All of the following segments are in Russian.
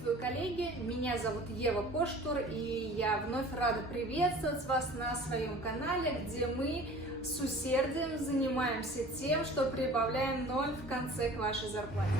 Приветствую, коллеги! Меня зовут Ева Коштур, и я вновь рада приветствовать вас на своем канале, где мы с усердием занимаемся тем, что прибавляем 0 в конце к вашей зарплате.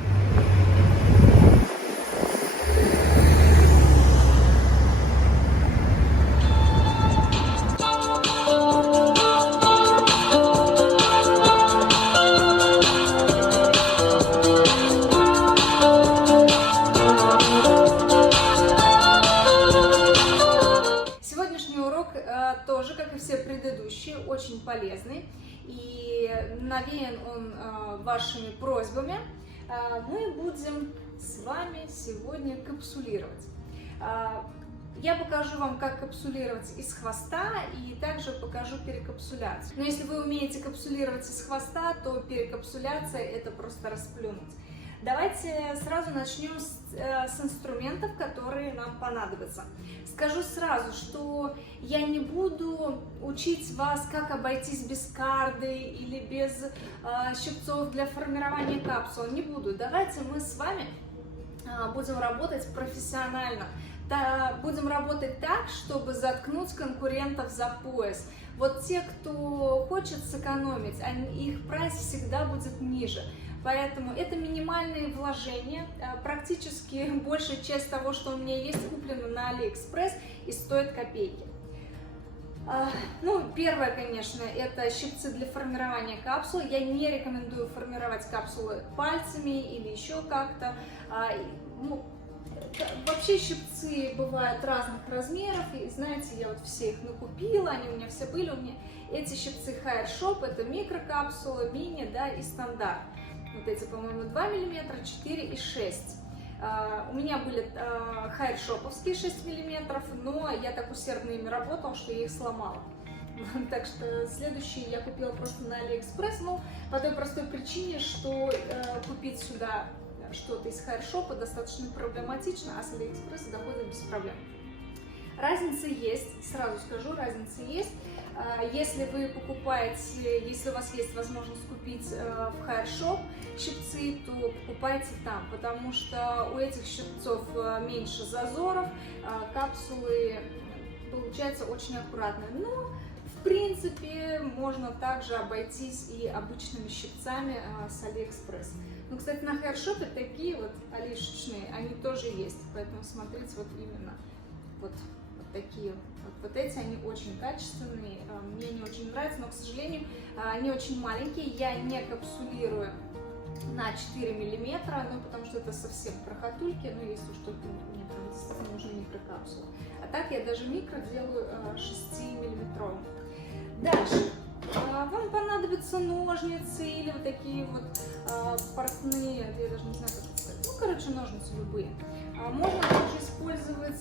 Тоже, как и все предыдущие, очень полезный, и навеян он вашими просьбами. Мы будем с вами сегодня капсулировать. Я покажу вам, как капсулировать из хвоста, и также покажу перекапсуляцию. Но если вы умеете капсулировать из хвоста, то перекапсуляция — это просто расплюнуть. Давайте сразу начнем с инструментов, которые нам понадобятся. Скажу сразу, что я не буду учить вас, как обойтись без карды или без щипцов для формирования капсул. Не буду. Давайте мы с вами будем работать профессионально. Будем работать так, чтобы заткнуть конкурентов за пояс. Вот те, кто хочет сэкономить, их прайс всегда будет ниже. Поэтому это минимальные вложения, практически большая часть того, что у меня есть, куплено на AliExpress и стоит копейки. Ну, первое, конечно, это щипцы для формирования капсул. Я не рекомендую формировать капсулы пальцами или еще как-то. Вообще щипцы бывают разных размеров, и знаете, я вот все их накупила, они у меня все были. У меня эти щипцы Hair Shop, это микрокапсула, мини, да, и стандарт. Вот эти, по-моему, 2 мм, 4 и 6. У меня были хайршоповские 6 мм, но я так усердно ими работала, что я их сломала. Так что следующие я купила просто на AliExpress, но по той простой причине, что купить сюда что-то из хайршопа достаточно проблематично, а с AliExpress доходит без проблем. Разница есть, сразу скажу, разница есть. Если вы покупаете, если у вас есть возможность купить в Hair Shop щипцы, то покупайте там, потому что у этих щипцов меньше зазоров, капсулы получаются очень аккуратные. Но, в принципе, можно также обойтись и обычными щипцами с AliExpress. Ну, кстати, на Hair Shop такие вот алишечные, они тоже есть, поэтому смотрите вот именно вот такие. Вот эти, они очень качественные, мне не очень нравятся, но, к сожалению, они очень маленькие. Я не капсулирую на 4 мм, ну, потому что это совсем крохотульки, но если что-то мне прям действительно нужны микрокапсулы. А так я даже микро делаю 6-мм. Дальше. Вам понадобятся ножницы или вот такие вот портные, я даже не знаю, как это сказать. Ну, короче, ножницы любые. Можно также использовать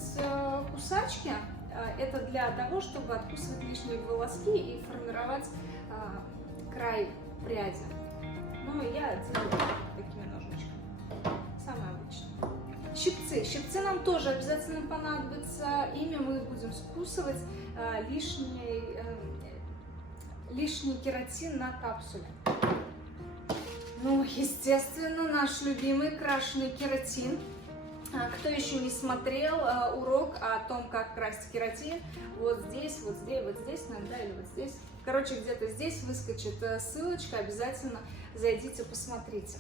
кусачки. Это для того, чтобы откусывать лишние волоски и формировать край пряди. Ну, я делаю такими ножничками. Самое обычное. Щипцы. Щипцы нам тоже обязательно понадобятся. Ими мы будем скусывать лишний кератин на капсуле. Ну, естественно, наш любимый крашеный кератин. Кто еще не смотрел урок о том, как красить кератин, вот здесь, наверное, или вот здесь. Короче, где-то здесь выскочит ссылочка, обязательно зайдите, посмотрите.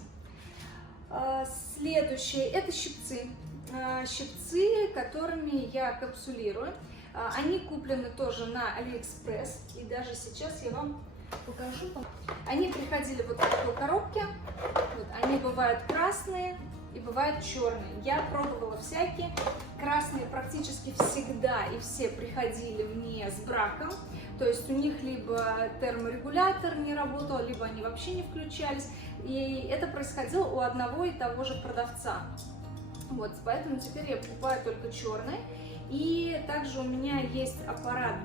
Следующее – это щипцы. Щипцы, которыми я капсулирую. Они куплены тоже на AliExpress, и даже сейчас я вам покажу. Они приходили вот в такой коробке, вот, они бывают красные и бывают черные. Я пробовала всякие. Красные практически всегда и все приходили мне с браком, то есть у них либо терморегулятор не работал, либо они вообще не включались, и это происходило у одного и того же продавца. Вот, поэтому теперь я покупаю только черные. И также у меня есть аппарат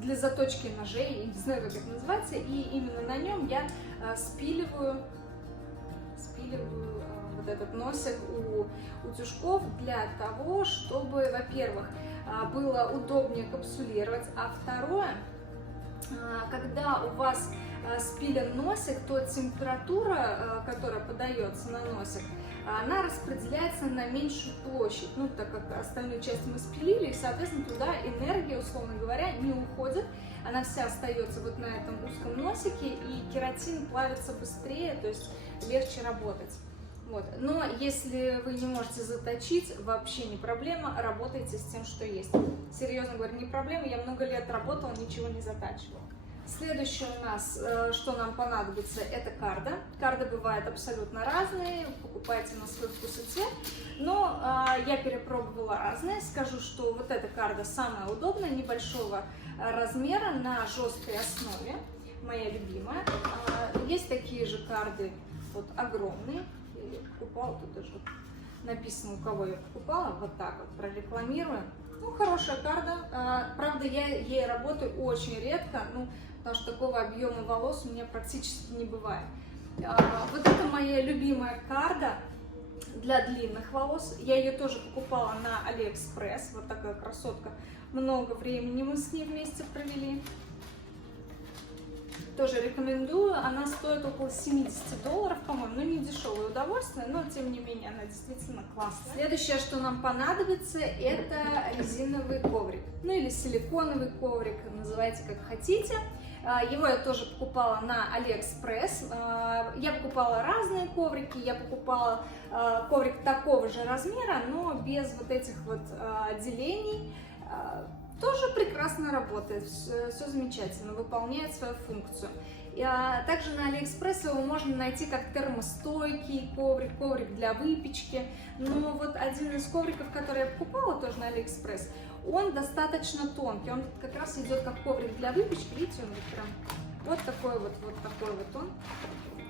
для заточки ножей, я не знаю, как это называется, и именно на нем я спиливаю вот этот носик у утюжков для того, чтобы, во-первых, было удобнее капсулировать, а второе, когда у вас спилен носик, то температура, которая подается на носик, она распределяется на меньшую площадь, ну, так как остальную часть мы спилили, и, соответственно, туда энергия, условно говоря, не уходит, она вся остается вот на этом узком носике, и кератин плавится быстрее, то есть легче работать. Вот. Но если вы не можете заточить, вообще не проблема, работайте с тем, что есть. Серьезно говорю, не проблема, я много лет работала, ничего не затачивала. Следующее у нас, что нам понадобится, это карда. Карды бывают абсолютно разные, покупайте на свой вкус и цвет. Но я перепробовала разные. Скажу, что вот эта карда самая удобная, небольшого размера, на жесткой основе, моя любимая. Есть такие же карды, вот огромные. Я покупала, тут даже написано, у кого я покупала, вот так вот прорекламирую. Ну, хорошая карда. Правда, я ей работаю очень редко, ну, потому что такого объема волос у меня практически не бывает. Вот это моя любимая карда для длинных волос. Я ее тоже покупала на Алиэкспресс. Вот такая красотка. Много времени мы с ней вместе провели. Тоже рекомендую. Она стоит около $70, по-моему. Ну, не дешевое удовольствие, но тем не менее она действительно классная. Следующее, что нам понадобится, это резиновый коврик. Ну, или силиконовый коврик, называйте как хотите. Его я тоже покупала на Алиэкспресс. Я покупала разные коврики. Я покупала коврик такого же размера, но без вот этих вот делений. Тоже прекрасно работает, все замечательно, выполняет свою функцию. Также на Алиэкспресс его можно найти как термостойкий коврик, коврик для выпечки. Но вот один из ковриков, который я покупала тоже на Алиэкспресс, он достаточно тонкий, он как раз идет как коврик для выпечки, видите, он вот прям вот такой вот он.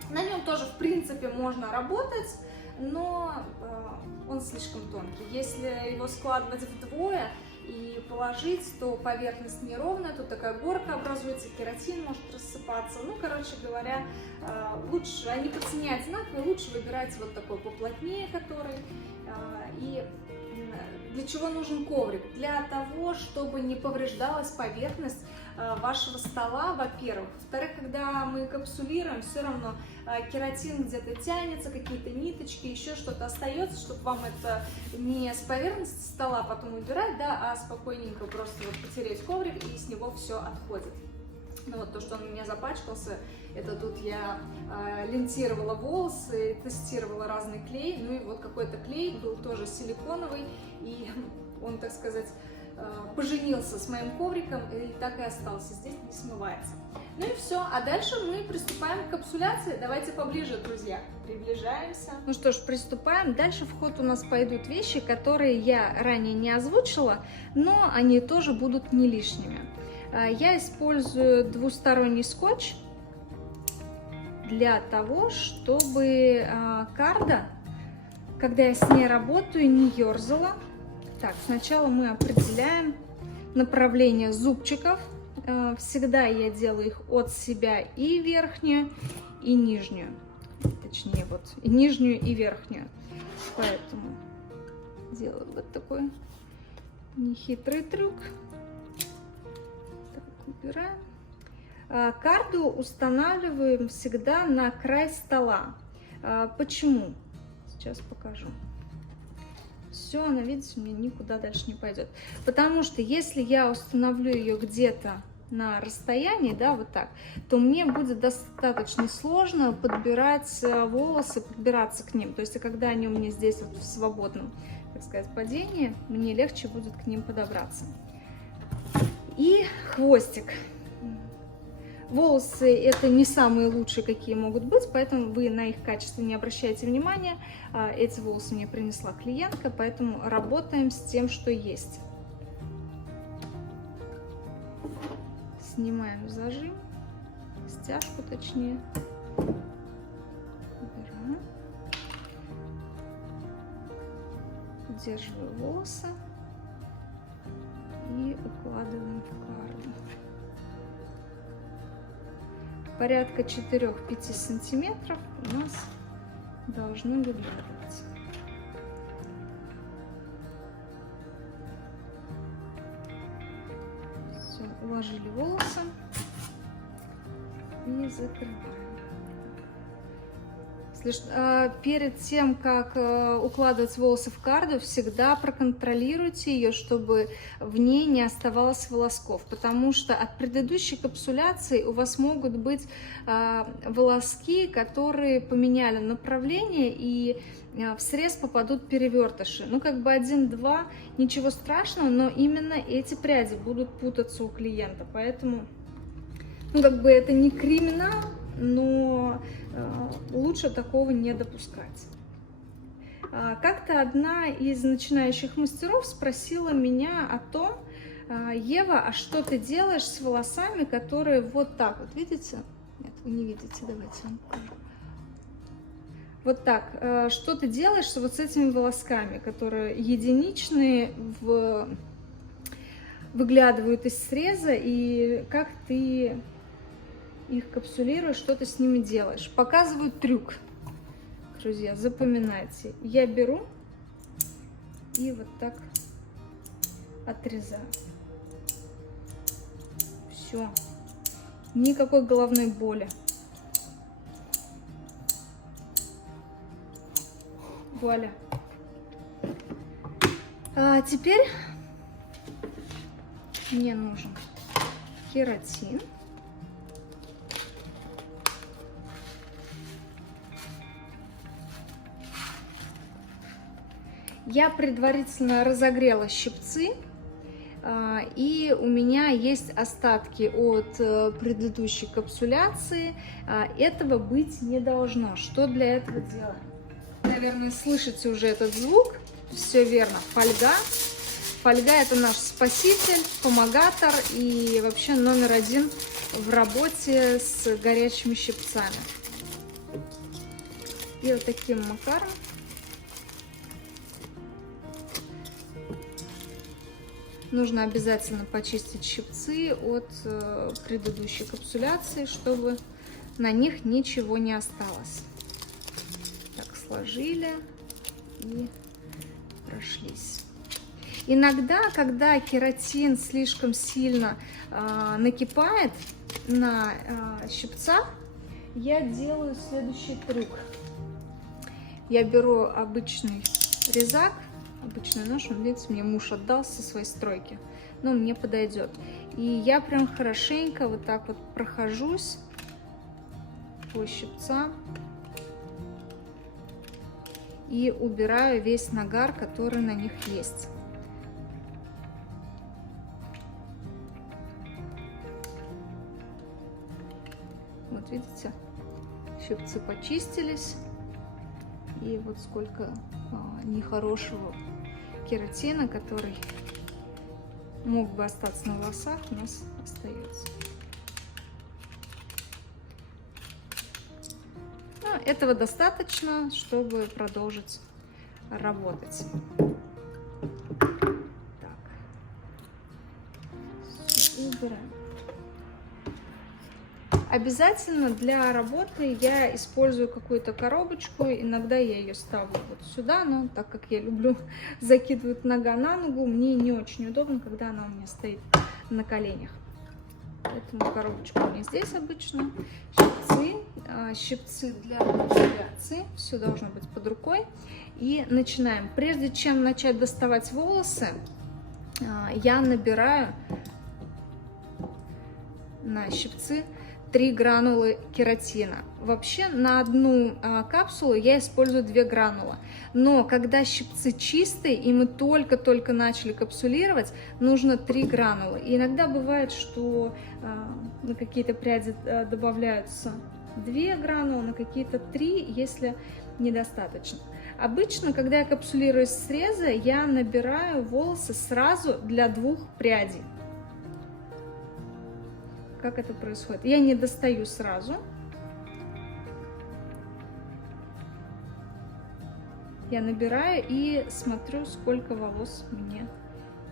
На нем тоже в принципе можно работать, но он слишком тонкий. Если его складывать вдвое и положить, то поверхность неровная, тут такая горка образуется, кератин может рассыпаться. Ну, короче говоря, лучше, они по цене одинаковые, лучше выбирать вот такой поплотнее, который. И для чего нужен коврик? Для того, чтобы не повреждалась поверхность вашего стола, во-первых. Во-вторых, когда мы капсулируем, все равно кератин где-то тянется, какие-то ниточки, еще что-то остается, чтобы вам это не с поверхности стола потом убирать, да, а спокойненько просто вот потереть коврик, и с него все отходит. Ну вот то, что он у меня запачкался, это тут я лентировала волосы, тестировала разный клей, ну и вот какой-то клей был тоже силиконовый, и он, так сказать, поженился с моим ковриком и так и остался, здесь не смывается. Ну и все, а дальше мы приступаем к капсуляции. Давайте поближе, друзья, приближаемся. Ну что ж, приступаем. Дальше в ход у нас пойдут вещи, которые я ранее не озвучила, но они тоже будут не лишними. Я использую двусторонний скотч для того, чтобы карда, когда я с ней работаю, не ерзала. Так, сначала мы определяем направление зубчиков. Всегда я делаю их от себя и верхнюю, и нижнюю. Точнее, вот и нижнюю, и верхнюю. Поэтому делаю вот такой нехитрый трюк. Так, убираем. Карду устанавливаем всегда на край стола. Почему? Сейчас покажу. Все, она, видите, у меня никуда дальше не пойдет. Потому что если я установлю ее где-то на расстоянии, да, вот так, то мне будет достаточно сложно подбирать волосы, подбираться к ним. То есть, когда они у меня здесь вот в свободном, так сказать, падении, мне легче будет к ним подобраться. И хвостик. Волосы это не самые лучшие, какие могут быть, поэтому вы на их качество не обращайте внимания. Эти волосы мне принесла клиентка, поэтому работаем с тем, что есть. Снимаем зажим, стяжку точнее. Убираем. Удерживаю волосы и укладываем в карду. Порядка 4-5 сантиметров у нас должны выглядывать. Все, уложили волосы и закрываем. Перед тем, как укладывать волосы в карду, всегда проконтролируйте ее, чтобы в ней не оставалось волосков, потому что от предыдущей капсуляции у вас могут быть волоски, которые поменяли направление, и в срез попадут перевертыши. Ну, как бы 1-2, ничего страшного, но именно эти пряди будут путаться у клиента, поэтому, ну, как бы это не криминал, но лучше такого не допускать. Как-то одна из начинающих мастеров спросила меня о том: Ева, а что ты делаешь с волосами, которые вот так вот, видите? Нет, вы не видите, давайте вам покажу. Вот так, что ты делаешь вот с этими волосками, которые единичные, выглядывают из среза, и как ты их капсулируешь, что ты с ними делаешь? Показываю трюк, друзья, запоминайте. Я беру и вот так отрезаю. Все, никакой головной боли. Вуаля. А теперь мне нужен кератин. Я предварительно разогрела щипцы, и у меня есть остатки от предыдущей капсуляции. Этого быть не должно. Что для этого делаем? Наверное, слышите уже этот звук. Все верно, фольга. Фольга — это наш спаситель, помогатор и вообще номер один в работе с горячими щипцами. И вот таким макаром нужно обязательно почистить щипцы от предыдущей капсуляции, чтобы на них ничего не осталось. Так, сложили и прошлись. Иногда, когда кератин слишком сильно накипает на щипцах, я делаю следующий трюк. Я беру обычный резак, обычный нож, он, видите, мне муж отдал со своей стройки, но мне подойдет. И я прям хорошенько вот так вот прохожусь по щипцам и убираю весь нагар, который на них есть. Вот видите, щипцы почистились, и вот сколько нехорошего кератина, который мог бы остаться на волосах, у нас остается. Но этого достаточно, чтобы продолжить работать. Так. Убираем. Обязательно для работы я использую какую-то коробочку, иногда я ее ставлю вот сюда, но так как я люблю закидывать нога на ногу, мне не очень удобно, когда она у меня стоит на коленях. Поэтому коробочка у меня здесь обычно, щипцы для капсуляции, все должно быть под рукой. И начинаем. Прежде чем начать доставать волосы, я набираю на щипцы 3 гранулы кератина. Вообще на одну капсулу я использую 2 гранулы. Но когда щипцы чистые и мы только-только начали капсулировать, нужно 3 гранулы. И иногда бывает, что на какие-то пряди добавляются 2 гранулы, на какие-то 3, если недостаточно. Обычно, когда я капсулирую с среза, я набираю волосы сразу для 2 прядей. Как это происходит? Я не достаю сразу. Я набираю и смотрю, сколько волос мне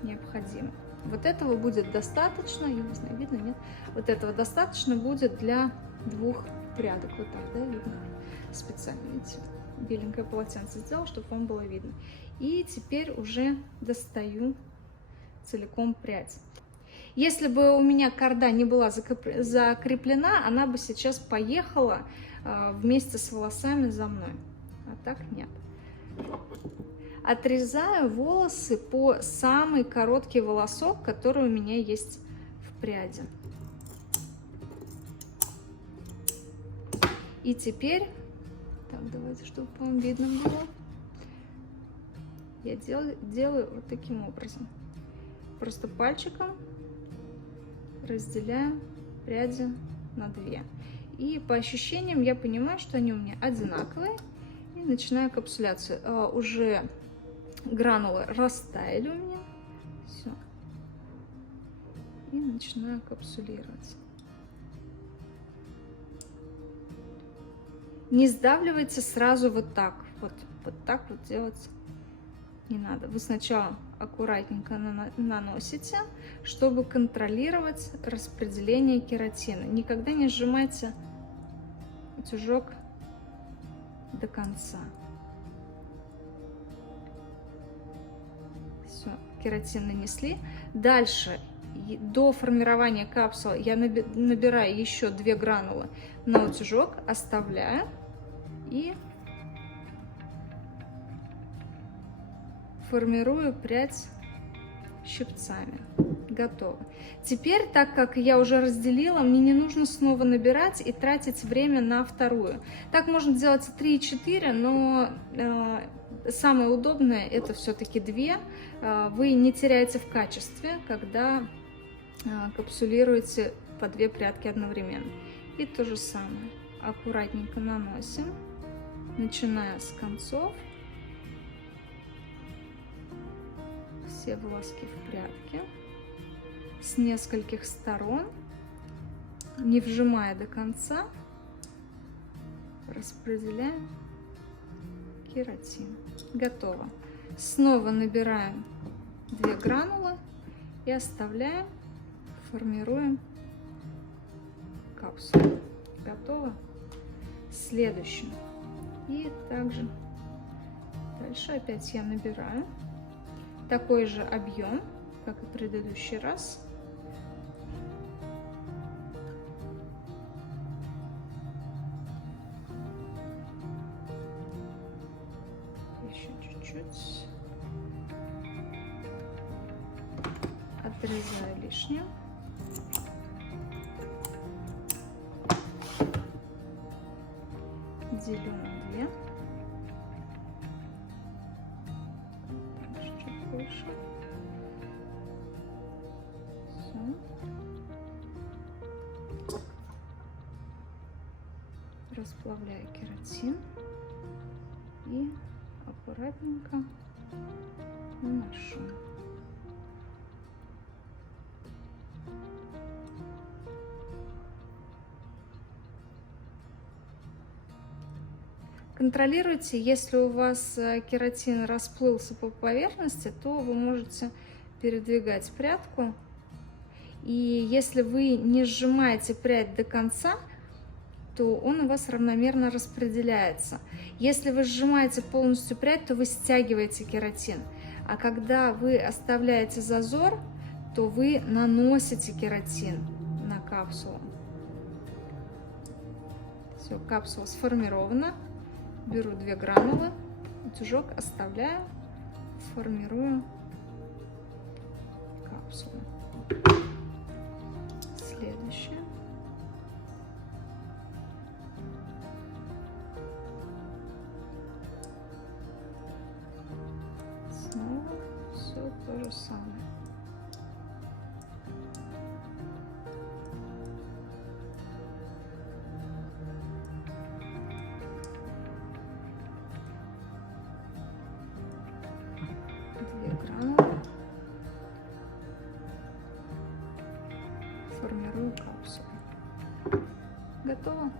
необходимо. Вот этого будет достаточно, я не знаю, видно, нет? Вот этого достаточно будет для 2 прядок. Вот так, да, видно? Специально, видите, беленькое полотенце сделала, чтобы вам было видно. И теперь уже достаю целиком прядь. Если бы у меня карда не была закреплена, она бы сейчас поехала вместе с волосами за мной. А так нет. Отрезаю волосы по самый короткий волосок, который у меня есть в пряди. И теперь, так, давайте, чтобы вам видно было, я делаю вот таким образом. Просто пальчиком разделяем пряди на две. И по ощущениям я понимаю, что они у меня одинаковые. И начинаю капсуляцию. Уже гранулы растаяли у меня. Все. И начинаю капсулировать. Не сдавливайте сразу вот так. Вот так вот делать не надо. Вы сначала аккуратненько наносите, чтобы контролировать распределение кератина. Никогда не сжимайте утюжок до конца. Все, кератин нанесли. Дальше, до формирования капсулы, я набираю еще 2 гранулы на утюжок, оставляю и формирую прядь щипцами. Готово. Теперь, так как я уже разделила, мне не нужно снова набирать и тратить время на вторую. Так можно делать 3 и 4, но самое удобное это все-таки 2. Вы не теряете в качестве, когда капсулируете по 2 прядки одновременно. И то же самое. Аккуратненько наносим, начиная с концов. Все волоски в прядке с нескольких сторон, не вжимая до конца, распределяем кератин. Готово. Снова набираем 2 гранулы и оставляем, формируем капсулу. Готово. Следующее. И также дальше опять я набираю такой же объем, как и в предыдущий раз. Еще чуть-чуть. Отрезаю лишнее. Делю на 2. Больше. Все. Расплавляю кератин и аккуратненько наношу. Контролируйте, если у вас кератин расплылся по поверхности, то вы можете передвигать прядку. И если вы не сжимаете прядь до конца, то он у вас равномерно распределяется. Если вы сжимаете полностью прядь, то вы стягиваете кератин. А когда вы оставляете зазор, то вы наносите кератин на капсулу. Все, капсула сформирована. Беру 2 гранулы, утюжок оставляю, формирую капсулу. Следующее. Снова все то же самое. Формирую капсулу. Готово.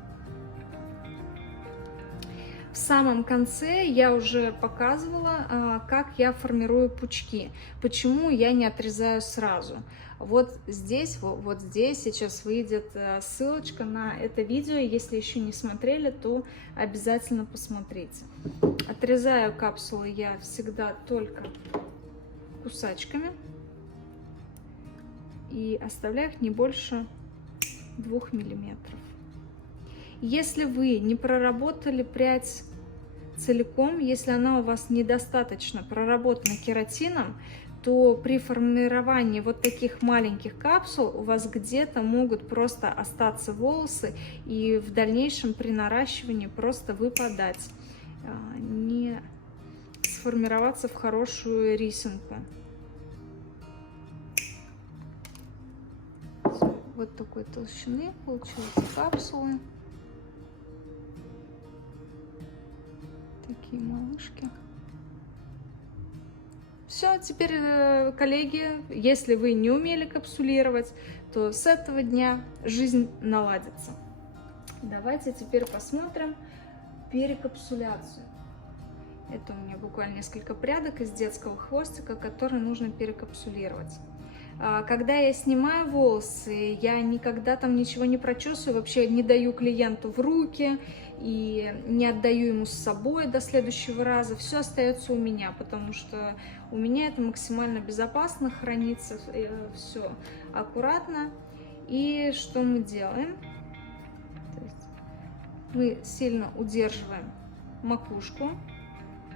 В самом конце я уже показывала, как я формирую пучки. Почему я не отрезаю сразу. Вот здесь сейчас выйдет ссылочка на это видео. Если еще не смотрели, то обязательно посмотрите. Отрезаю капсулы я всегда только кусачками. и оставляю их не больше 2 миллиметров. Если вы не проработали прядь целиком, если она у вас недостаточно проработана кератином, то при формировании вот таких маленьких капсул у вас где-то могут просто остаться волосы и в дальнейшем при наращивании просто выпадать, не сформироваться в хорошую рисинку. Вот такой толщины получаются капсулы. Такие малышки. Все, теперь, коллеги, если вы не умели капсулировать, то с этого дня жизнь наладится. Давайте теперь посмотрим перекапсуляцию. Это у меня буквально несколько прядок из детского хвостика, которые нужно перекапсулировать. Когда я снимаю волосы, я никогда там ничего не прочесываю, вообще не даю клиенту в руки и не отдаю ему с собой до следующего раза. Все остается у меня, потому что у меня это максимально безопасно, хранится все аккуратно. И что мы делаем? То есть мы сильно удерживаем макушку,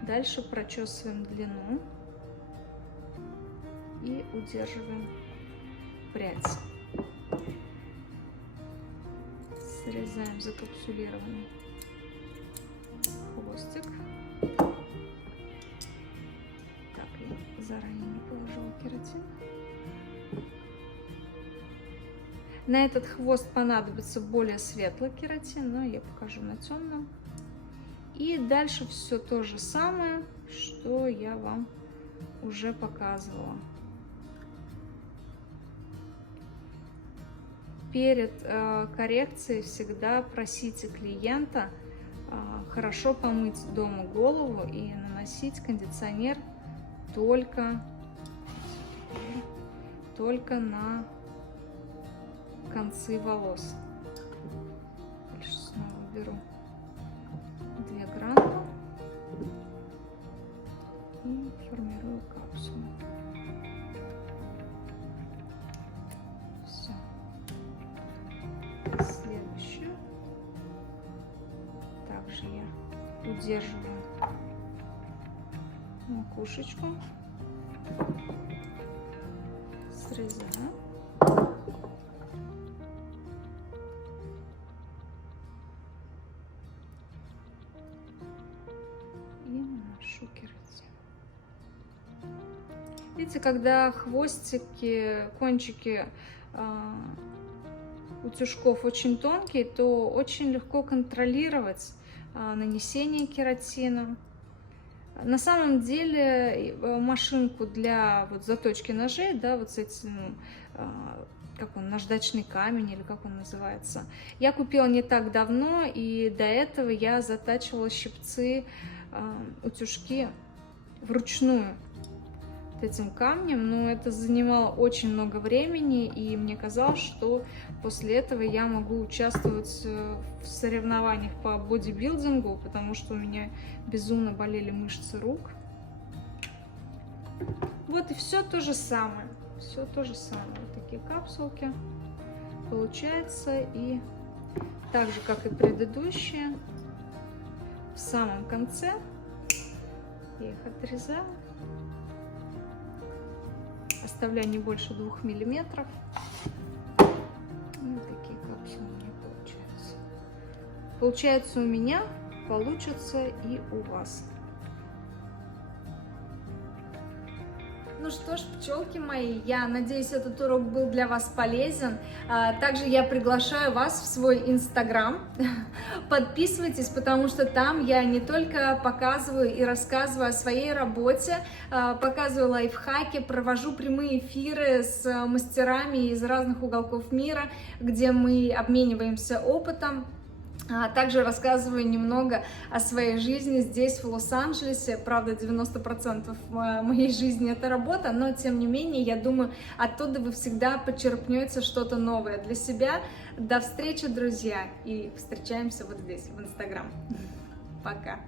дальше прочесываем длину и удерживаем прядь. Срезаем закапсулированный хвостик. Так, я заранее не положила кератин. На этот хвост понадобится более светлый кератин, но я покажу на темном. И дальше все то же самое, что я вам уже показывала. Перед коррекцией всегда просите клиента хорошо помыть дома голову и наносить кондиционер только на концы волос. Дальше снова беру 2 гранулы и формирую капсулу. Все. Следующую. Также я удерживаю макушечку, срезаю. И наношу кератин. Видите, когда хвостики, кончики утюжков очень тонкие, то очень легко контролировать нанесение кератина. На самом деле машинку для вот заточки ножей, да, вот с этим, как он, наждачный камень или как он называется, я купила не так давно, и до этого я затачивала щипцы, утюжки вручную этим камнем, но это занимало очень много времени, и мне казалось, что после этого я могу участвовать в соревнованиях по бодибилдингу, потому что у меня безумно болели мышцы рук. Вот и все то же самое, все то же самое. Вот такие капсулки получается, и так же, как и предыдущие, в самом конце я их отрезаю. Оставляю не больше 2 миллиметров. Вот такие капсулы у меня получаются. Получается у меня, получится и у вас. Ну что ж, пчелки мои, я надеюсь, этот урок был для вас полезен. Также я приглашаю вас в свой Инстаграм. Подписывайтесь, потому что там я не только показываю и рассказываю о своей работе, показываю лайфхаки, провожу прямые эфиры с мастерами из разных уголков мира, где мы обмениваемся опытом. Также рассказываю немного о своей жизни здесь, в Лос-Анджелесе. Правда, 90% моей жизни это работа, но тем не менее, я думаю, оттуда вы всегда почерпнете что-то новое для себя. До встречи, друзья, и встречаемся вот здесь, в Инстаграм. Пока!